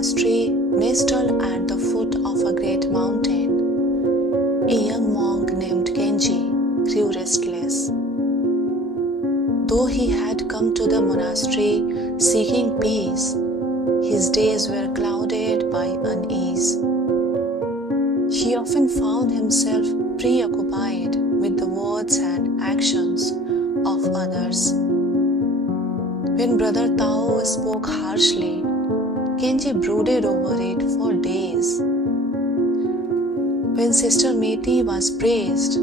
monastery nestled at the foot of a great mountain, a young monk named Kenji grew restless. Though he had come to the monastery seeking peace, his days were clouded by unease. He often found himself preoccupied with the words and actions of others. When Brother Tao spoke harshly, Kenji brooded over it for days. When Sister Meti was praised,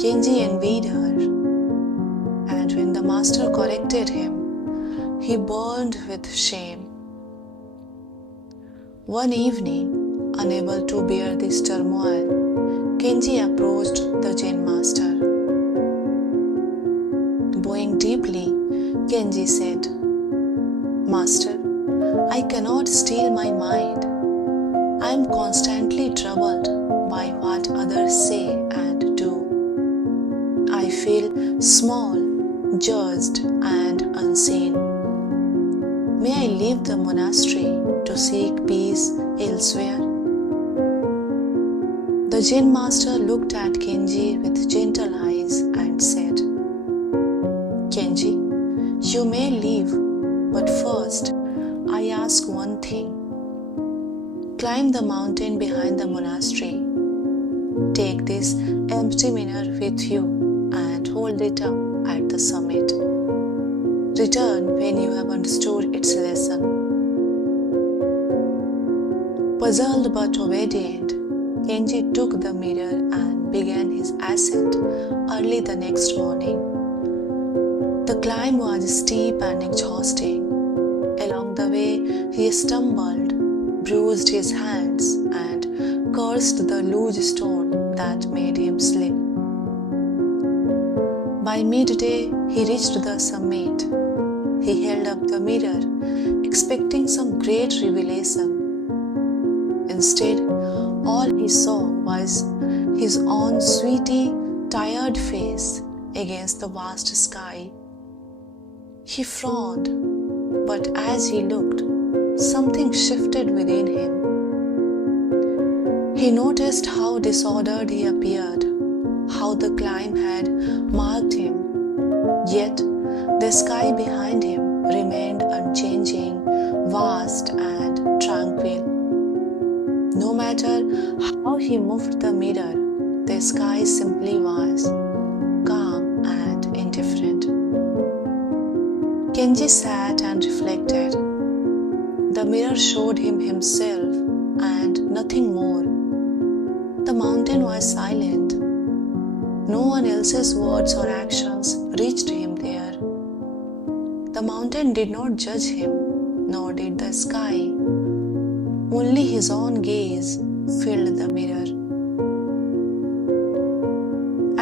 Kenji envied her. And when the Master corrected him, he burned with shame. One evening, unable to bear this turmoil, Kenji approached the Zen Master. Bowing deeply, Kenji said, "Master, I cannot still my mind. I am constantly troubled by what others say and do. I feel small, judged, and unseen. May I leave the monastery to seek peace elsewhere?" The Zen Master looked at Kenji with gentle eyes and said, "Kenji, you may leave, but first I ask one thing. Climb the mountain behind the monastery. Take this empty mirror with you and hold it up at the summit. Return when you have understood its lesson." Puzzled but obedient, Kenji took the mirror and began his ascent early the next morning. The climb was steep and exhausting. Along the way, he stumbled, bruised his hands, and cursed the loose stone that made him slip. By midday, he reached the summit. He held up the mirror, expecting some great revelation. Instead, all he saw was his own sweaty, tired face against the vast sky. He frowned, but as he looked, something shifted within him. He noticed how disordered he appeared, how the climb had marked him, yet the sky behind him remained unchanging, vast and tranquil. No matter how he moved the mirror, the sky simply was calm and indifferent. Kenji sat and reflected. The mirror showed him himself and nothing more. The mountain was silent. No one else's words or actions reached him there. The mountain did not judge him, nor did the sky. Only his own gaze filled the mirror.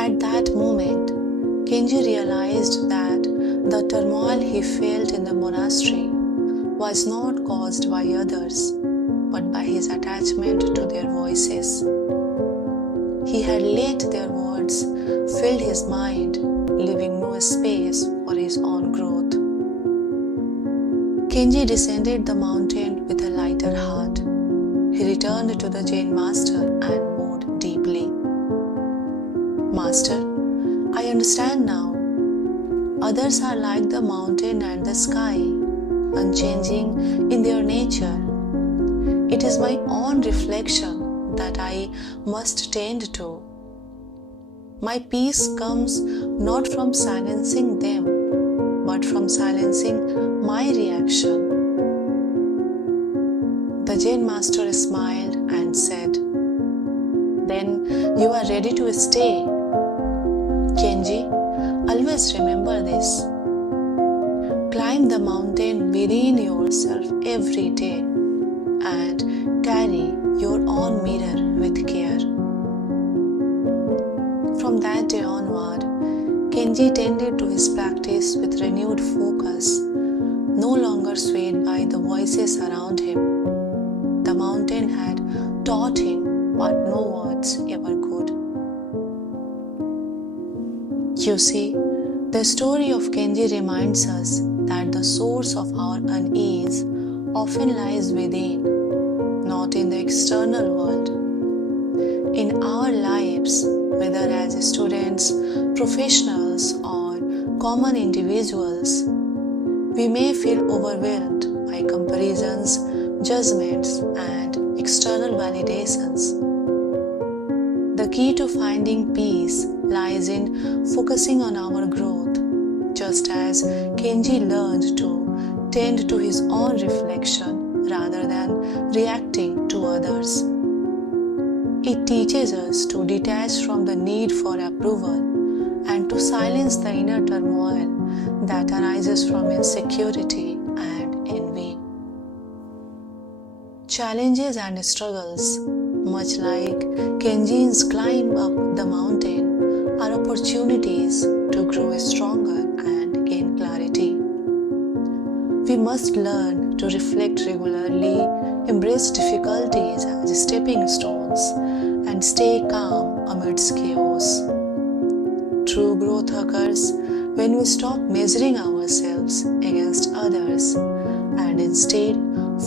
At that moment, Kenji realized that the turmoil he felt in the monastery was not caused by others, but by his attachment to their voices. He had let their words fill his mind, leaving no space for his own growth. Kenji descended the mountain with a lighter heart. He returned to the Zen Master and bowed deeply. "Master, I understand now. Others are like the mountain and the sky, unchanging in their nature. It is my own reflection that I must tend to. My peace comes not from silencing them, but from silencing my reaction." The Zen Master smiled and said, "Then you are ready to stay. Kenji, always remember this. Climb the mountain within yourself every day and carry your own mirror with care." From that day onward, Kenji tended to his practice with renewed focus, no longer swayed by the voices around him. The mountain had taught him what no words ever could. You see, the story of Kenji reminds us that the source of our unease often lies within not in the external world. In our lives, whether as students, professionals, or common individuals, we may feel overwhelmed by comparisons, judgments, and external validations. The key to finding peace lies in focusing on our growth, just as Kenji learned to tend to his own reflection rather than reacting to others. It teaches us to detach from the need for approval and to silence the inner turmoil that arises from insecurity and envy. Challenges and struggles, much like Kenji's climb up the mountain, are opportunities to grow stronger and gain clarity. We must learn to reflect regularly, embrace difficulties as stepping stones, and stay calm amidst chaos. True growth occurs when we stop measuring ourselves against others and instead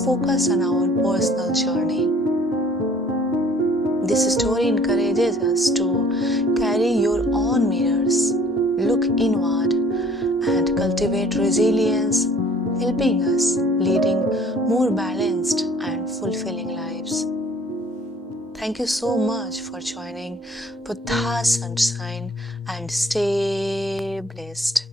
focus on our personal journey. This story encourages us to carry your own mirrors, look inward, and cultivate resilience, helping us leading more balanced and fulfilling lives. Thank you so much for joining Buddha Sunshine and stay blessed.